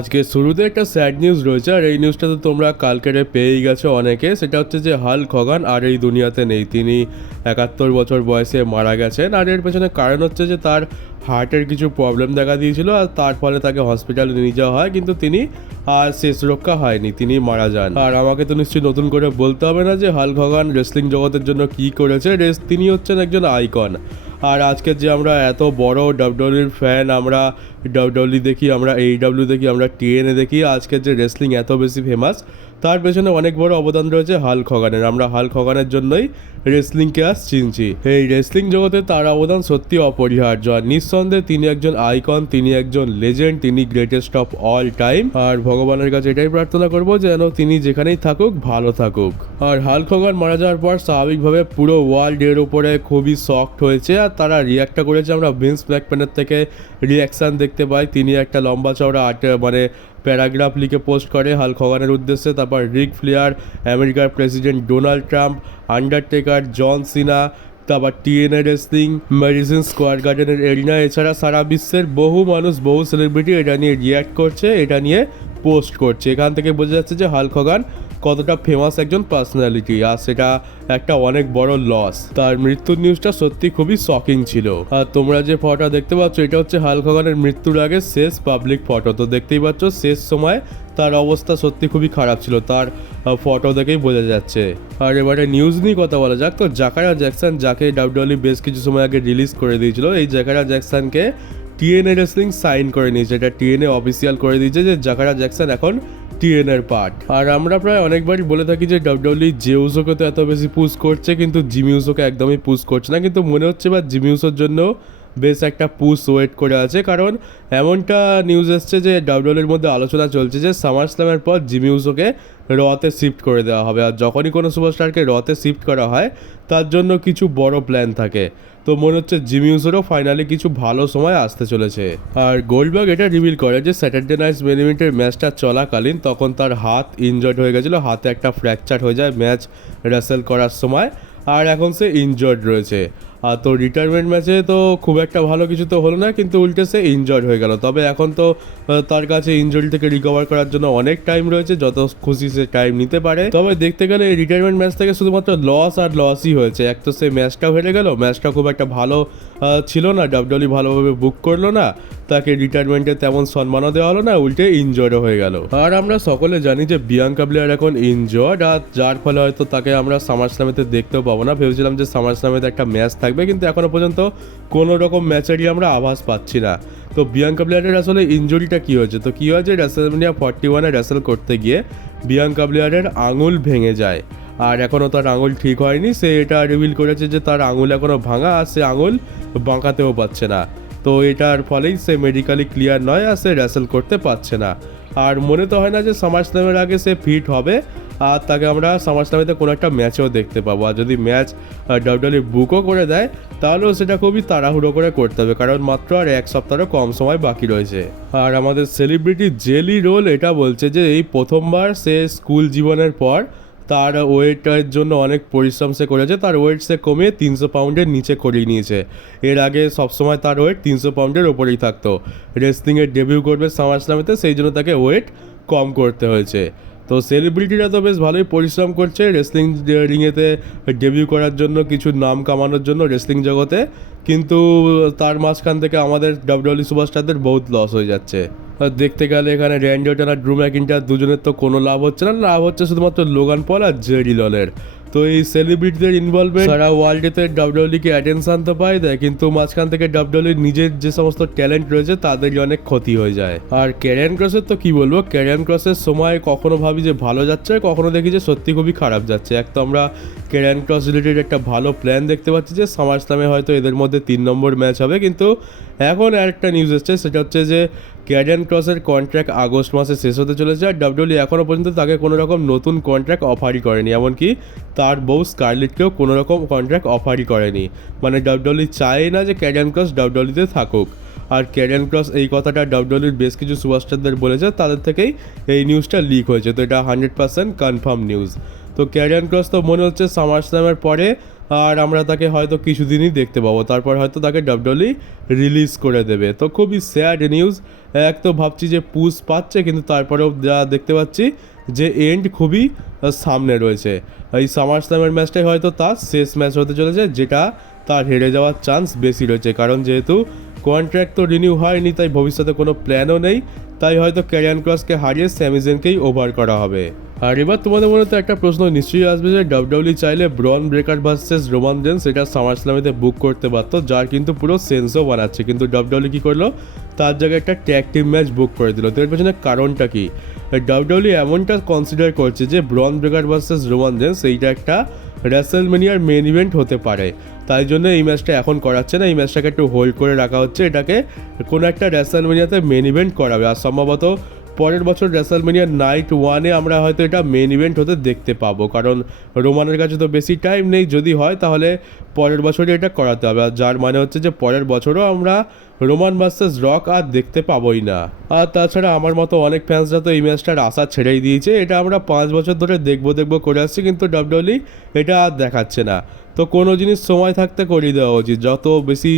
আজকে শুরুতে একটা স্যাড নিউজ রয়েছে, আর এই নিউজটা তো তোমরা কালকের পেয়েই গেছো অনেকে। সেটা হচ্ছে যে হাল্ক হগান আর এই দুনিয়াতে নেই। তিনি 71 বছর বয়সে মারা গেছেন। আর এর পেছনে কারণ হচ্ছে যে তার হার্টের কিছু প্রবলেম দেখা দিয়েছিল, আর তার ফলে তাকে হসপিটালে নিয়ে যাওয়া হয়, কিন্তু তিনি আর শেষ রক্ষা হয়নি, তিনি মারা যান। আর আমাকে তো নিশ্চয়ই নতুন করে বলতে হবে না যে হাল্ক হগান রেসলিং জগতের জন্য কি করেছে। তিনি হচ্ছেন একজন আইকন। আর আজকে যে আমরা এত বড় ডাব্লিউডব্লিউর ফ্যান, আমরা ডাব্লিউডব্লিউ দেখি, আমরা এইডব্লিউ দেখি, আমরা টিএনএ দেখি, আজকের যে রেসলিং এত বেশি ফেমাস, তার পেছনে অনেক বড় অবদান রয়েছে হাল্ক হগানের। আমরা হাল্ক হগানের জন্যই রেসলিংকে আজ চিনছি। এই রেসলিং জগতে তার অবদান সত্যি অপরিহার্য। আর নিঃসন্দেহে তিনি একজন আইকন, তিনি একজন লেজেন্ড, তিনি গ্রেটেস্ট অফ অল টাইম। আর ভগবানের কাছে এটাই প্রার্থনা করবো যেন তিনি যেখানেই থাকুক ভালো থাকুক। আর হাল্ক হগান মারা যাওয়ার পর স্বাভাবিকভাবে পুরো ওয়ার্ল্ড এর উপরে খুবই শকড হয়েছে, আর তারা রিয়াক্টটা করেছে। আমরা ভিন্স ম্যাকম্যানের থেকে রিয়াকশান দেখতে পাই। তিনি একটা লম্বা চওড়া প্যারাগ্রাফ লিখে পোস্ট করে হাল্ক হগানের উদ্দেশ্যে। তারপর রিক ফ্লেয়ার, আমেরিকার প্রেসিডেন্ট ডোনাল্ড ট্রাম্প, আন্ডারটেকার, জন সিনা, তারপর টিএনএ রেসলিং, মেডিসিন স্কোয়ার গার্ডেনের এরিনা, এছাড়া সারা বিশ্বের বহু মানুষ, বহু সেলিব্রিটি এটা নিয়ে রিয়্যাক্ট করছে, এটা নিয়ে পোস্ট করছে। এখান থেকে বোঝা যাচ্ছে যে হাল্ক হগান কতটা ফেমাস একজন পার্সোনালিটি, আর সেটা একটা অনেক বড় লস। তার মৃত্যুর নিউজটা সত্যি খুবই শকিং ছিল। আর তোমরা যে ফটোটা দেখতে পাচ্ছ, এটা হচ্ছে হাল্ক হগানের মৃত্যুর আগে শেষ পাবলিক ফটো। তো দেখতেই পাচ্ছ শেষ সময় তার অবস্থা সত্যি খুবই খারাপ ছিল, তার ফটো দেখেই বোঝা যাচ্ছে। আর এবারে নিউজ নিয়ে কথা বলা যাক। তো জাকারা জ্যাকসন, যাকে ডাব্লিউডব্লিউ বেশ কিছু সময় আগে রিলিজ করে দিয়েছিল, এই জাকারা জ্যাকসনকে টিএনএ রেসলিং সাইন করে নিয়েছে। এটা টিএনএ অফিসিয়াল করে দিয়েছে যে জাকারা জ্যাকসন এখন টিএনএর পার্ট। আর আমরা প্রায় অনেকবারই বলে থাকি যে ডাব্লিউডব্লিউ জে উসোকে তো এত বেশি পুশ করছে, কিন্তু জিমি উসোকে একদমই পুশ করছে না। কিন্তু মনে হচ্ছে বা জিমি উসোর জন্য বেশ একটা পুশ ওয়েট করে আছে, কারণ এমনটা নিউজ এসছে যে ডাব্লিউডব্লিউর মধ্যে আলোচনা চলছে যে সামার স্ল্যামের পর জিমি উসোকে রতে শিফট করে দেওয়া হবে। আর যখনই কোনো সুপারস্টারকে রতে শিফট করা হয়, তার জন্য কিছু বড় প্ল্যান থাকে। তো মনে হচ্ছে জিমি উসোরও ফাইনালি কিছু ভালো সময় আসতে চলেছে। আর গোল্ডবার্গ এটা রিভিল করে যে স্যাটারডে নাইট মেন ইভেন্টের ম্যাচটা চলাকালীন তখন তার হাত ইনজয়ার্ড হয়ে গেছিলো, হাতে একটা ফ্র্যাকচার হয়ে যায় ম্যাচ রেসেল করার সময়, আর এখন সে ইনজয়ার্ড রয়েছে। আর তো রিটায়ারমেন্ট ম্যাচে তো খুব একটা ভালো কিছু তো হলো না, কিন্তু উল্টে সে ইনজয়ার্ড হয়ে গেল। তবে এখন তো তার কাছে ইনজুরি থেকে রিকভার করার জন্য অনেক টাইম রয়েছে, যত খুশি সে টাইম নিতে পারে। তবে দেখতে গেলে এই রিটায়ারমেন্ট ম্যাচ থেকে শুধুমাত্র লস আর লসই হয়েছে। এক তো সে ম্যাচটাও হেরে গেল, ম্যাচটা খুব একটা ভালো ছিল না, ডাব্লিউডব্লিউ ভালোভাবে বুক করলো না, তাকে রিটায়ারমেন্টে তেমন সম্মানও দেওয়া হলো না, উল্টে ইনজয়ার্ডও হয়ে গেল। আর আমরা সকলে জানি যে বিয়াঙ্কা ব্লেয়ার এখন ইনজয়ার্ড, আর যার ফলে হয়তো তাকে আমরা সামার স্ল্যামেতে দেখতেও পাবো না। ভেবেছিলাম যে সামার স্ল্যামেতে একটা ম্যাচ থাকবে, কিন্তু এখনো পর্যন্ত কোনো রকম ম্যাচেরই আমরা আভাস পাচ্ছি না। তো বিয়াঙ্কা ব্লেয়ারের আসলে ইনজুরিটা কী হয়েছে? তো কী হয়েছে, রেসলম্যানিয়া 41-এ রেসেল করতে গিয়ে বিয়াঙ্কা ব্লেয়ারের আঙুল ভেঙে যায়, আর এখনও তার আঙুল ঠিক হয়নি। সে এটা রিভিল করেছে যে তার আঙুল এখনও ভাঙা, আর সে আঙুল বাঁকাতেও পারছে না। তো এটার ফলেই সে মেডিকেলি ক্লিয়ার নয়, আর সে রেসেল করতে পারছে না। আর মনে তো হয় না যে সামার স্ল্যামের আগে সে ফিট হবে, আর তাকে আমরা সামার স্ল্যামেতে কোনো একটা ম্যাচেও দেখতে পাবো। আর যদি ম্যাচ ডাব্লিউডব্লিউ বুকও করে দেয়, তাহলেও সেটা খুবই তাড়াহুড়ো করে করতে হবে, কারণ মাত্র আর এক সপ্তাহেরও কম সময় বাকি রয়েছে। আর আমাদের সেলিব্রিটি জেলি রোল এটা বলছে যে এই প্রথমবার সে স্কুল জীবনের পর তার ওয়েটের জন্য অনেক পরিশ্রম সে করেছে। তার ওয়েট সে কমিয়ে 300 পাউন্ডের নিচে করিয়ে নিয়েছে। এর আগে সবসময় তার ওয়েট 300 পাউন্ডের ওপরেই থাকতো। রেসলিংয়ের ডেবিউ করবে সামার স্ল্যামেতে, সেই জন্য তাকে ওয়েট কম করতে হয়েছে। তো সেলিব্রিটিরা তো বেশ ভালোই পরিশ্রম করছে রেসলিং রিংয়েতে ডেবিউ করার জন্য, কিছু নাম কামানোর জন্য রেসলিং জগতে, কিন্তু তার মাঝখান থেকে আমাদের ডাব্লিউডব্লিউ সুপারস্টারদের বহুত লস হয়ে যাচ্ছে। দেখতে গেলে এখানে র্যান্ডি অর্টন আর ড্রু ম্যাকিন্টায়ার দুজনের তো কোনো লাভ হচ্ছে না, লাভ হচ্ছে শুধুমাত্র লোগান পল আর জেরি ললের। তো এই সেলিব্রিটিদের ইনভলভমেন্ট সারা ওয়ার্ল্ডেতে ডাব্লিউডব্লিউকে অ্যাটেনশন তো পাই দেয়, কিন্তু মাঝখান থেকে ডাব্লিউডব্লিউর নিজের যে সমস্ত ট্যালেন্ট রয়েছে তাদেরই অনেক ক্ষতি হয়ে যায়। আর ক্যারিয়ান ক্রসের তো কি বলবো, ক্যারিয়ান ক্রসের সময় কখনো ভাবি যে ভালো যাচ্ছে, কখনো দেখি যে সত্যি খুবই খারাপ যাচ্ছে। এক তো আমরা ক্যারিয়ান ক্রস রিলেটেড একটা ভালো প্ল্যান দেখতে পাচ্ছি যে সামার স্ল্যামে হয়তো এদের মধ্যে 3 নম্বর ম্যাচ হবে, কিন্তু এখন আরেকটা নিউজ এসছে, সেটা হচ্ছে যে ক্যারিয়ান ক্রসের কন্ট্রাক্ট আগস্ট মাসে শেষ হতে চলেছে, আর ডাব্লিউডব্লিউ এখনও পর্যন্ত তাকে কোনো রকম নতুন কন্ট্রাক্ট অফারই করেনি, এমনকি তার বউ স্কারলেটকেও কোনো রকম কন্ট্রাক্ট অফারই করেনি। মানে ডাব্লিউডব্লিউ চায় না যে ক্যারিয়ান ক্রস ডাব্লিউডব্লিউতে থাকুক। আর ক্যারিয়ান ক্রস এই কথাটা ডাব্লিউডব্লিউর বেশ কিছু সুপারস্টারদের বলেছে, তাদের থেকেই এই নিউজটা লিক হয়েছে। তো এটা 100% কনফার্ম নিউজ। তো ক্যারিয়ান ক্রস তো মনে হচ্ছে সামার স্ল্যামের পরে আর আমরা তাকে হয়তো কিছুদিনই দেখতে পাবো, তারপর হয়তো তাকে ডাব্লিউডাব্লিউই রিলিজ করে দেবে। তো খুবই স্যাড নিউজ। এক তো ভাবছি যে পুশ পাচ্ছে, কিন্তু তারপরেও যা দেখতে পাচ্ছি যে এন্ড খুবই সামনে রয়েছে। এই সামার স্ল্যামের ম্যাচটাই হয়তো তার শেষ ম্যাচ হতে চলেছে, যেটা তার হেরে যাওয়ার চান্স বেশি রয়েছে, কারণ যেহেতু কন্ট্রাক্ট তো রিনিউ হয়নি, তাই ভবিষ্যতে কোনো প্ল্যানও নেই। তাই হয়তো ক্যারিয়ান ক্রসকে হারিয়ে স্যামি জেনকেই ওভার করা হবে। আর এবার তোমাদের মনে তো একটা প্রশ্ন নিশ্চয়ই আসবে যে ডাব্লিউডাব্লিউই চাইলে ব্রন ব্রেকার ভার্সেস রোমান রেন্স এটা সামার স্ল্যামেতে বুক করতে পারতো, যার কিন্তু পুরো সেন্সও বানাচ্ছে, কিন্তু ডাব্লিউডাব্লিউই কী করলো, তার জায়গায় একটা ট্যাগ টিম ম্যাচ বুক করে দিল। তো এর পেছনে কারণটা কি? ডাব্লিউডাব্লিউই এমনটা কনসিডার করছে যে ব্রন ব্রেকার ভার্সেস রোমান রেন্স এইটা একটা রেসলমেনিয়ার মেন ইভেন্ট হতে পারে, তাই জন্য এই ম্যাচটা এখন করাচ্ছে না, এই ম্যাচটাকে একটু হোল্ড করে রাখা হচ্ছে, এটাকে কোনো একটা রেসলমেনিয়াতে মেন ইভেন্ট করাবে। আর সম্ভবত পরের বছর রেসলমেনিয়া নাইট 1-এ আমরা হয়তো এটা মেন ইভেন্ট হতে দেখতে পাবো, কারণ রোমানের কাছে তো বেশি টাইম নেই। যদি হয় তাহলে পরের বছরই এটা করাতে হবে, আর যার মানে হচ্ছে যে পরের বছরও আমরা রোমান ভার্সেস রক আর দেখতে পাবোই না। আর তাছাড়া আমার মতো অনেক ফ্যান্সরা তো এই ম্যাচটার আশা ছেড়েই দিয়েছে, এটা আমরা 5 বছর ধরে দেখবো করে আসছি, কিন্তু ডাব্লিউডাব্লিউই এটা আর দেখাচ্ছে না। তো কোনো জিনিস সময় থাকতে করিয়ে দেওয়া উচিত, যত বেশি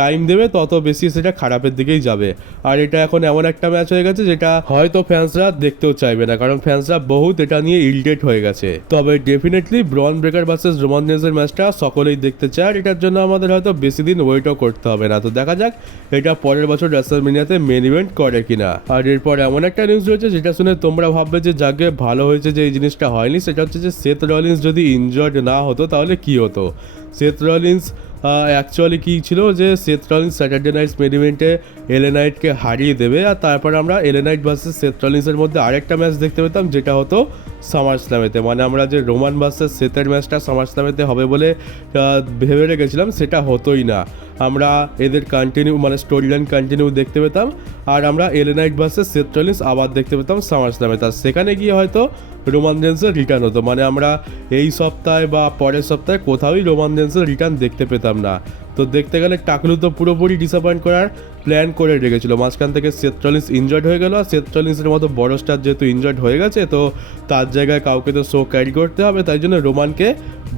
টাইম দেবে তত বেশি সেটা খারাপের দিকেই যাবে। আর এটা এখন এমন একটা ম্যাচ হয়ে গেছে যেটা হয়তো ফ্যান্সরা দেখতেও চাইবে না, কারণ ফ্যান্সরা বহুত এটা নিয়ে ইরিটেট হয়ে গেছে। তবে definitely Bron Breaker versus Roman রেন্সের ম্যাচটা সকলেই দেখতে চায়, আর এটার জন্য আমাদের হয়তো বেশি দিন ওয়েটও করতে হবে না। তো দেখা যাক এটা পরের বছর রেসলমেনিয়াতে মেন ইভেন্ট করে কিনা। আর এরপর এমন একটা নিউজ রয়েছে যেটা শুনে তোমরা ভাববে যে যাকে ভালো হয়েছে যে এই জিনিসটা হয়নি, সেটা হচ্ছে যে সেথ রলিন্স যদি ইনজয়ার্ড না হতো তাহলে কি হতো। সেথ রলিন্স অ্যাকচুয়ালি কী ছিল যে Seth Rollins Saturday night's main ইভেন্টে এলএ নাইটকে হারিয়ে দেবে, আর তারপর আমরা এলএ নাইট ভার্সেস সেথ রলিন্সের মধ্যে আরেকটা ম্যাচ দেখতে পেতাম, যেটা হতো সামার স্ল্যামেতে। মানে আমরা যে রোমান ভার্সেস সেথের ম্যাচটা সামার স্ল্যামেতে হবে বলে ভেবে রেখেছিলাম, সেটা হতোই না। আমরা এদের কন্টিনিউ মানে স্টোরি লাইন কন্টিনিউ দেখতে পেতাম, আর আমরা LA Knight versus Seth Rollins আবার দেখতে পেতাম সামার স্ল্যামে। তার সেখানে গিয়ে হয়তো রোমান রেন্সের রিটার্ন হতো, মানে আমরা এই সপ্তাহে বা পরের সপ্তাহে কোথাওই রোমান রেন্সের রিটার্ন দেখতে পেতাম না। তো দেখতে গেলে টাকলু তো পুরোপুরি ডিসঅ্যাপয়েন্ট করার প্ল্যান করে রেখেছিল। মাঝখান থেকে সেথ রলিন্স ইনজয়ার্ড হয়ে গেল, আর সেথ রলিন্সের মতো বড় স্টার যেহেতু ইনজয়ার্ড হয়ে গেছে, তো তার জায়গায় কাউকে তো শো ক্যারি করতে হবে, তাই জন্য রোমানকে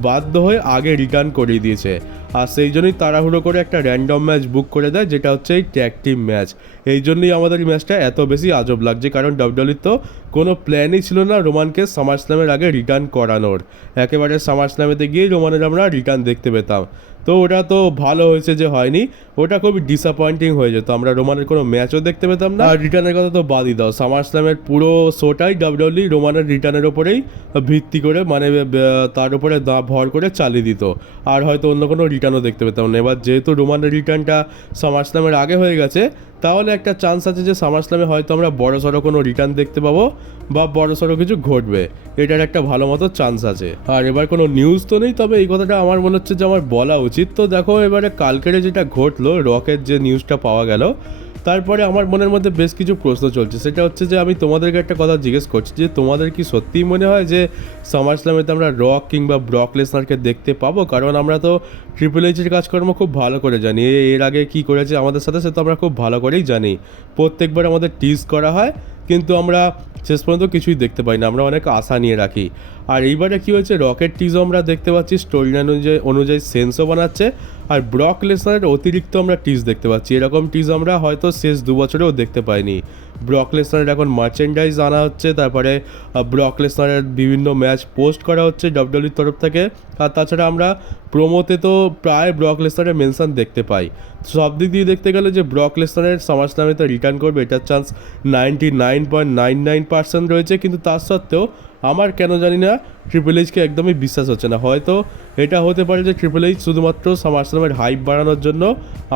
বাধ্য হয়ে আগে রিটার্ন করিয়ে দিয়েছে। আর সেই জন্যই তাড়াহুড়ো করে একটা র্যান্ডম ম্যাচ বুক করে দেয়, যেটা হচ্ছে এই ট্যাগ টিম ম্যাচ। এই জন্যই আমাদের এই ম্যাচটা এত বেশি আজব লাগছে, কারণ ডাব্লিউডাব্লিউই তো কোনো প্ল্যানই ছিল না রোমানকে সামার স্ল্যামের আগে রিটার্ন করানোর। একেবারে সামার স্ল্যামেতে গিয়েই রোমানের আমরা রিটার্ন দেখতে পেতাম। তো ওটা তো ভালো হয়েছে যে হয়নি, ওটা খুবই ডিসঅ্যাপয়েন্টিং হয়ে যেত, আমরা রোমানের কোনো ম্যাচও দেখতে পেতাম না। আর রিটার্নের কথা তো বাদই দাও, সামার স্ল্যামের পুরো শোটাই ডাব্লিউডাব্লিউই রোমানের রিটার্নের ওপরেই ভিত্তি করে, মানে তার উপরে ভর করে চালিয়ে দিত, আর হয়তো অন্য কোনো রিটার্নও দেখতে পেতাম না। এবার যেহেতু রোমানের রিটার্নটা সামার স্ল্যামের আগে হয়ে গেছে, তাহলে একটা চান্স আছে যে সামার স্ল্যামে হয়তো আমরা বড়সড় কোনো রিটার্ন দেখতে পাবো বা বড়সড় কিছু ঘটবে, এটার একটা ভালো মতো চান্স আছে। আর এবার কোনো নিউজ তো নেই, তবে এই কথাটা আমার মনে হচ্ছে যে আমার বলা উচিত। তো দেখো এবারে কালকের যেটা ঘটলো, রকের যে নিউজটা পাওয়া গেল, তারপরে আমার মনের মধ্যে বেশ কিছু প্রশ্ন চলছে। সেটা হচ্ছে যে আমি তোমাদেরকে একটা কথা জিজ্ঞেস করছি যে তোমাদের কি সত্যিই মনে হয় যে সামার স্ল্যামেতে আমরা রক কিংবা ব্রক লেসনারকে দেখতে পাবো? কারণ আমরা তো ট্রিপল এইচের কাজকর্ম খুব ভালো করে জানি, এর আগে কি করেছে আমাদের সাথে সে তো আমরা খুব ভালো করেই জানি। প্রত্যেকবার আমাদের টিজ করা হয়, কিন্তু আমরা শেষ পর্যন্ত কিছুই দেখতে পাই না, আমরা অনেক আশা নিয়ে রাখি। আর এইবারে কী হয়েছে, রকেট টিজও আমরা দেখতে পাচ্ছি, স্টোরি লাইন অনুযায়ী সেন্সও বানাচ্ছে, আর ব্রক লেসনারের অতিরিক্ত আমরা টিজ দেখতে পাচ্ছি। এরকম টিজ আমরা হয়তো শেষ 2 বছরেও দেখতে পাইনি। ব্রক লেসনারের এখন মার্চেন্ডাইজ আনা হচ্ছে, তারপরে ব্রক লেসনারের বিভিন্ন ম্যাচ পোস্ট করা হচ্ছে ডাব্লিউডাব্লিউর তরফ থেকে, আর তাছাড়া আমরা প্রোমোতে তো প্রায় ব্রক লেসনারের মেনশন দেখতে পাই। সব দিক দিয়ে দেখতে গেলে যে ব্রক লেসনারের সামার স্ল্যামেতে রিটার্ন করবে, এটার চান্স 99.99% রয়েছে, কিন্তু তার সত্ত্বেও আমার কেন জানি না ট্রিপল এইচকে একদমই বিশ্বাস হচ্ছে না। হয়তো এটা হতে পারে যে ট্রিপল এইচ শুধুমাত্র সামার স্ল্যামের হাইপ বাড়ানোর জন্য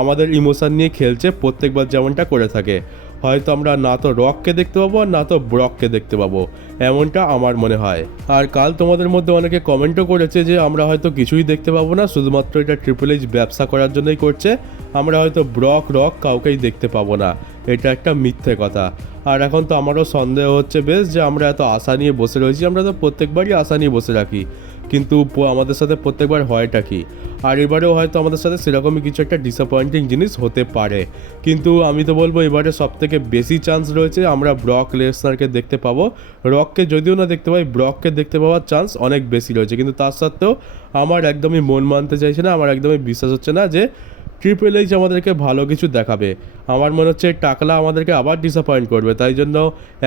আমাদের ইমোশন নিয়ে খেলছে, প্রত্যেকবার যেমনটা করে থাকে। হয়তো আমরা না তো রককে দেখতে পাবো আর না তো ব্রককে দেখতে পাবো, এমনটা আমার মনে হয়। আর কাল তোমাদের মধ্যে অনেকে কমেন্টও করেছে যে আমরা হয়তো কিছুই দেখতে পাবো না, শুধুমাত্র এটা ট্রিপল এইচ ব্যবসা করার জন্যই করছে, আমরা হয়তো রক কাউকেই দেখতে পাবো না। এটা একটা মিথ্যে কথা। আর এখন তো আমারও সন্দেহ হচ্ছে বেশ যে আমরা এত আশা নিয়ে বসে রয়েছি, আমরা তো প্রত্যেকবারই আশা নিয়ে বসে রাখি, কিন্তু আমাদের সাথে প্রত্যেকবার হয়টা কি, আর এবারেও হয়তো আমাদের সাথে সেরকমই কিছু একটা ডিসঅ্যাপয়েন্টিং জিনিস হতে পারে। কিন্তু আমি তো বলবো এবারে সবথেকে বেশি চান্স রয়েছে আমরা ব্রক লেসনারকে দেখতে পাবো। রককে যদিও না দেখতে পাই, ব্রককে দেখতে পাওয়ার চান্স অনেক বেশি রয়েছে। কিন্তু তার সত্ত্বেও আমার একদমই মন মানতে চাইছে না, আমার একদমই বিশ্বাস হচ্ছে না যে ট্রিপল এইচ আমাদেরকে ভালো কিছু দেখাবে। আমার মনে হচ্ছে টাকলা আমাদেরকে আবার ডিসঅ্যাপয়েন্ট করবে। তাই জন্য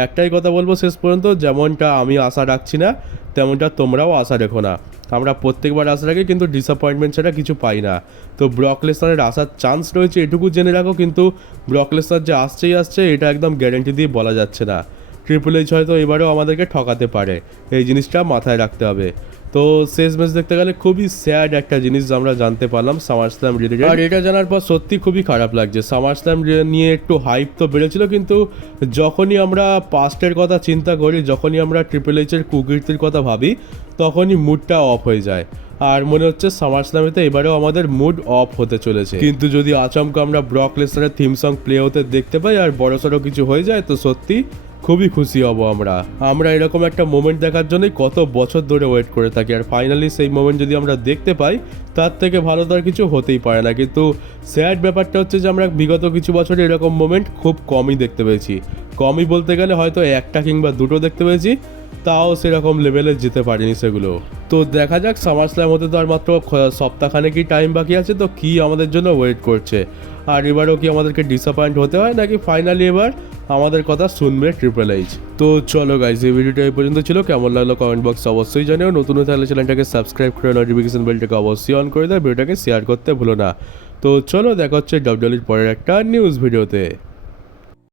একটাই কথা বলবো শেষ পর্যন্ত, যেমনটা আমি আশা রাখছি না তেমনটা তোমরাও আশা রেখো না। আমরা প্রত্যেকবার আশা রাখি কিন্তু ডিসঅ্যাপয়েন্টমেন্ট ছাড়া কিছু পাই না। তো ব্রক লেসনারের আসার চান্স রয়েছে এটুকু জেনে রাখো, কিন্তু ব্রক লেসনার যে আসছে এটা একদম গ্যারেন্টি দিয়ে বলা যাচ্ছে না। ট্রিপল এইচ হয়তো এবারেও আমাদেরকে ঠকাতে পারে, এই জিনিসটা মাথায় রাখতে হবে। তো শেষ ম্যাচ দেখতে গেলে খুবই স্যাড একটা জিনিস আমরা জানতে পারলাম সামার স্ল্যাম রিলেটেড, আর এটা জানার পর সত্যি খুবই খারাপ লাগছে। সামার স্ল্যাম নিয়ে একটু হাইপ তো বেড়েছিল, কিন্তু যখনই আমরা পাস্টের কথা চিন্তা করি, যখনই আমরা ট্রিপল এইচের কুকীর্তির কথা ভাবি, তখনই মুডটা অফ হয়ে যায়। আর মনে হচ্ছে সামার স্ল্যামেতে এবারেও আমাদের মুড অফ হতে চলেছে। কিন্তু যদি আচমকা আমরা ব্রক লেসনারের থিম সং প্লে হতে দেখতে পাই আর বড়সড় কিছু হয়ে যায়, তো সত্যি খুবই খুশি হব আমরা এরকম একটা মোমেন্ট দেখার জন্যই কত বছর ধরে ওয়েট করে থাকি, আর ফাইনালি সেই মোমেন্ট যদি আমরা দেখতে পাই তার থেকে ভালো তো আর কিছু হতেই পারে না। কিন্তু স্যাড ব্যাপারটা হচ্ছে যে আমরা বিগত কিছু বছরে এরকম মোমেন্ট খুব কমই দেখতে পেয়েছি। কমই বলতে গেলে হয়তো একটা কিংবা দুটো দেখতে পেয়েছি, তাও সেরকম লেভেলে যেতে পারিনি সেগুলো। তো দেখা যাক, সামার স্ল্যাম হতে তো আর মাত্র সপ্তাহখানেকই টাইম বাকি আছে, তো কি আমাদের জন্য ওয়েট করছে। আর এবারও কি আমাদেরকে ডিসঅ্যাপয়েন্ট হতে হয়, নাকি ফাইনালি এবার আমাদের কথা শুনবে ট্রিপল এইচ। তো চলো গাইজ, এই ভিডিওটা এই পর্যন্ত ছিল। কেমন লাগলো কমেন্ট বক্সে অবশ্যই জানিও। নতুন হয়ে থাকলে চ্যানেলটাকে সাবস্ক্রাইব করে নোটিফিকেশন বেলটাকে অবশ্যই অন করে দেয়, ভিডিওটাকে শেয়ার করতে ভুলো না। তো চলো দেখা হচ্ছে ডাব্লিউডাব্লিউইর পরের একটা নিউজ ভিডিওতে।